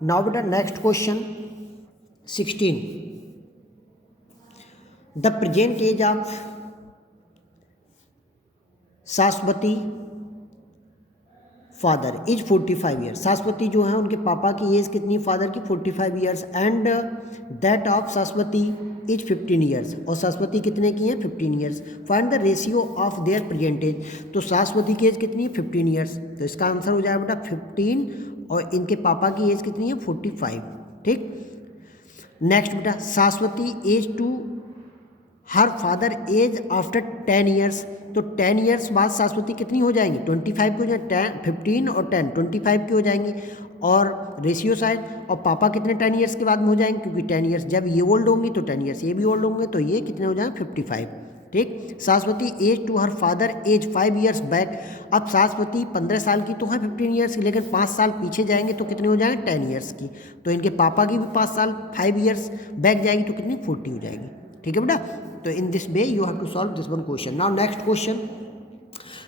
Now बेटा next question 16, the present age of Saswati father is 45 years. Saswati जो है उनके पापा की एज कितनी, फादर की 45 years, and that of Saswati is 15 years, और सास्वती कितने की है 15 years. Find the ratio of their present age. तो सास्वती की एज कितनी है 15 ईयर्स, तो इसका आंसर हो जाएगा बेटा 15, और इनके पापा की एज कितनी है 45। ठीक, नेक्स्ट बेटा Saswati age to her father age after 10 years. तो 10 ईयर्स बाद सास्वती कितनी हो जाएंगी 25 की हो जाए, 15 और 10 25 की हो जाएंगी, और रेशियो साइड, और पापा कितने 10 ईयर्स के बाद में हो जाएंगे, क्योंकि 10 ईयर्स जब ये ओल्ड होंगी तो 10 ईयर्स ये भी ओल्ड होंगे, तो ये कितने हो जाएंगे 55। ठीक, Saswati age to her father age 5 years back. अब सास्वती 15 साल की तो है 15 ईयर्स की, लेकिन 5 साल पीछे जाएंगे तो कितने हो जाएंगे 10 ईयर्स की, तो इनके पापा की भी 5 साल 5 ईयर्स बैक जाएगी तो कितनी 40 हो जाएगी। ठीक है बेटा, तो in this way you have to solve this one question. Now next question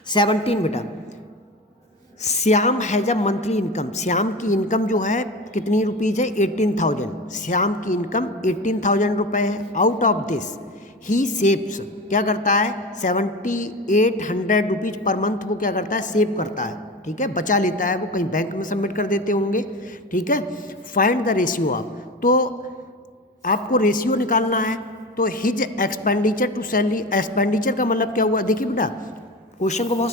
17 बेटा, Shyam has a monthly income. Shyam की इनकम जो है कितनी रुपीज़ है 18,000। श्याम की इनकम 18,000 रुपये है। Out of this he saves, क्या करता है 7,800 रुपीज़ पर मंथ वो क्या करता है सेव करता है। ठीक है, बचा लेता है, वो कहीं बैंक में सबमिट कर देते होंगे। ठीक है, फाइंड द रेशियो ऑफ, तो आपको रेशियो निकालना है। तो his expenditure to salary, expenditure का मतलब क्या हुआ, देखिए बेटा क्वेश्चन को बहुत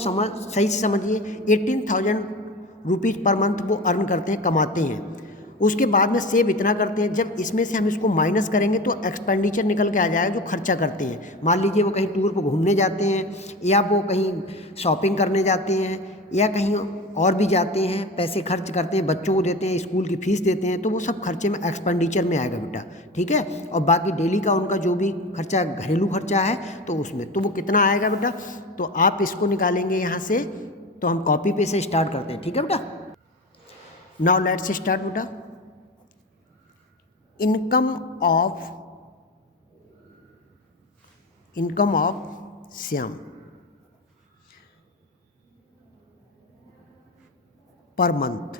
सही से समझिए। 18,000 रुपीज़ पर मंथ वो अर्न करते हैं, कमाते हैं, उसके बाद में सेव इतना करते हैं। जब इसमें से हम इसको माइनस करेंगे तो एक्सपेंडिचर निकल के आ जाएगा जो खर्चा करते हैं। मान लीजिए वो कहीं टूर पर घूमने जाते हैं, या वो कहीं शॉपिंग करने जाते हैं, या कहीं और भी जाते हैं, पैसे खर्च करते हैं, बच्चों को देते हैं, स्कूल की फीस देते हैं, तो वो सब खर्चे में एक्सपेंडिचर में आएगा बेटा। ठीक है, और बाकी डेली का उनका जो भी खर्चा घरेलू खर्चा है तो उसमें तो वो कितना आएगा बेटा, तो आप इसको निकालेंगे यहाँ से। तो हम कॉपी पे से स्टार्ट करते हैं। ठीक है बेटा, नाउ लेट्स स्टार्ट बेटा। Income of Shyam per month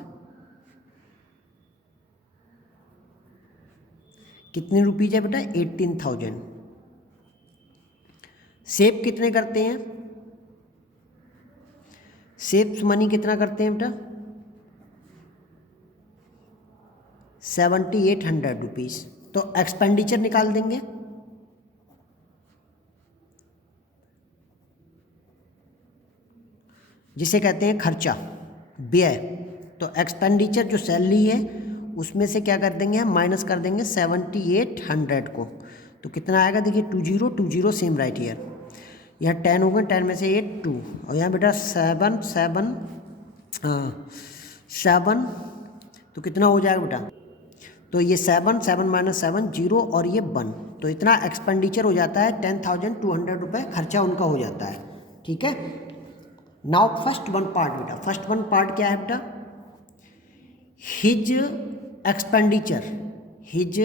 कितनी रुपीज है बेटा 18,000। सेव कितने करते हैं, सेव मनी कितना करते हैं बेटा 7,800 रुपीज़। तो एक्सपेंडिचर निकाल देंगे, जिसे कहते हैं खर्चा व्यय। तो एक्सपेंडिचर जो सैलरी है उसमें से क्या कर देंगे हम माइनस कर देंगे 7,800 को, तो कितना आएगा देखिए 20 सेम राइट ईयर। यहाँ 10 हो गए, 10 में से 8 2, और यहाँ बेटा 7 7 तो कितना हो जाएगा बेटा, तो ये 7 7 माइनस 7 0, और ये 1, तो इतना एक्सपेंडिचर हो जाता है 10,200 रुपये खर्चा उनका हो जाता है। ठीक है, नाउ फर्स्ट वन पार्ट बेटा, फर्स्ट वन पार्ट क्या है बेटा, हिज एक्सपेंडिचर, हिज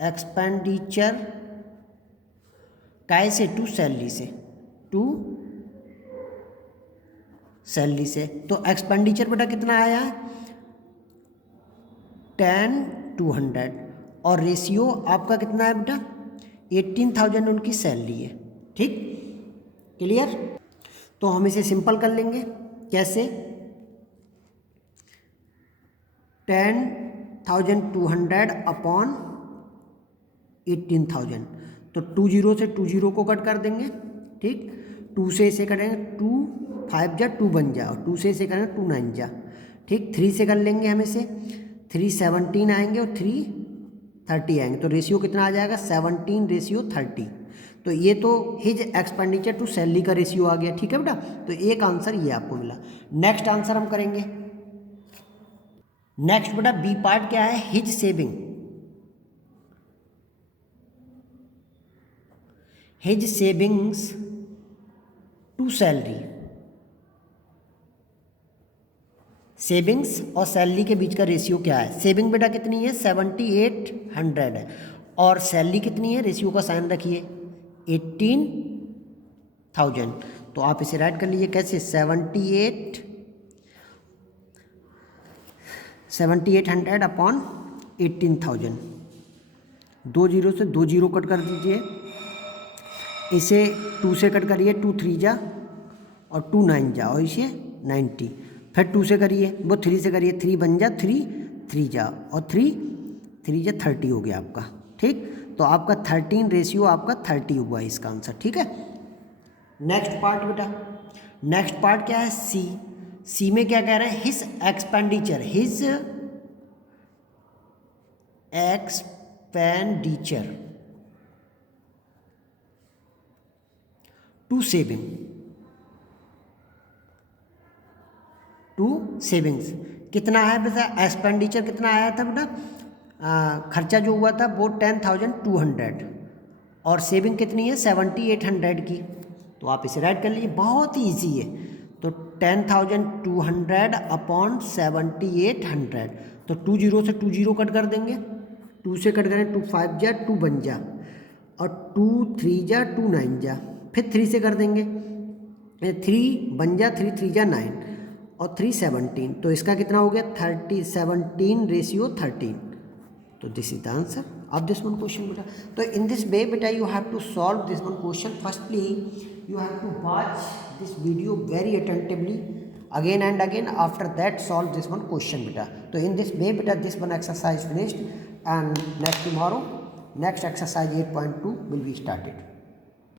एक्सपेंडिचर कैसे टू सैलरी से, टू सैलरी से। तो एक्सपेंडिचर बेटा कितना आया है 10,200, और रेशियो आपका कितना है बेटा 18,000 उनकी सैलरी है। ठीक, क्लियर। तो हम इसे सिंपल कर लेंगे, कैसे 10,200 अपॉन 18,000, तो 20 से 20 को कट कर देंगे। ठीक, 2 से इसे करेंगे 2 5 जा 2 बन जा, और 2 से इसे करेंगे 2 9 जा। ठीक, 3 से कर लेंगे हम इसे, 3 17 आएंगे और 3 30 आएंगे, तो रेशियो कितना आ जाएगा 17:30। तो ये तो हिज एक्सपेंडिचर टू सैलरी का रेशियो आ गया। ठीक है बेटा, तो एक आंसर ये आपको मिला। नेक्स्ट आंसर हम करेंगे, नेक्स्ट बेटा बी पार्ट क्या है, his saving, his savings to salary. Savings और सैलरी के बीच का रेशियो क्या है, सेविंग बेटा कितनी है 7,800 है, और सैलरी कितनी है, रेशियो का साइन रखिए 18,000। तो आप इसे राइट कर लीजिए कैसे 78 7800 अपॉन 18,000, 2 जीरो से 2 जीरो कट कर दीजिए, इसे 2 से कट करिए, 2 3 जा और 2 9 जा और इसे 90, फिर 2 से करिए, वो 3 से करिए, 3 बन जा, 3 3 जा और 3 3 जा 30 हो गया आपका। ठीक, तो आपका 13 रेशियो आपका 30 हुआ इसका आंसर। ठीक है, नेक्स्ट पार्ट बेटा, नेक्स्ट पार्ट क्या है, सी। सी में क्या कह रहे हैं, his expenditure, his expenditure to saving, to savings कितना है बेटा, एक्सपेंडिचर कितना आया था बेटा, खर्चा जो हुआ था वो 10,200 और सेविंग कितनी है 7,800 की। तो आप इसे राइट कर लीजिए, बहुत ही ईजी है। तो 10,200 अपॉन 7,800, तो 2 जीरो से 2 जीरो कट कर देंगे, 2 से कट करें, 2 5 जा, 2 बन जा और 2 3 जा, 2 9 जा, फिर 3 से कर देंगे, 3 बन जा, 3 3 जा 9 और 3 17, तो इसका कितना हो गया 30, 17 रेशियो 13। तो this is the answer of this one question बेटा। तो इन दिस वे बेटा you have to solve this one question. Firstly you have to watch this video very attentively again and again, after that solve this one question beta. So in this way beta this one exercise finished, and next tomorrow next exercise 8.2 will be started.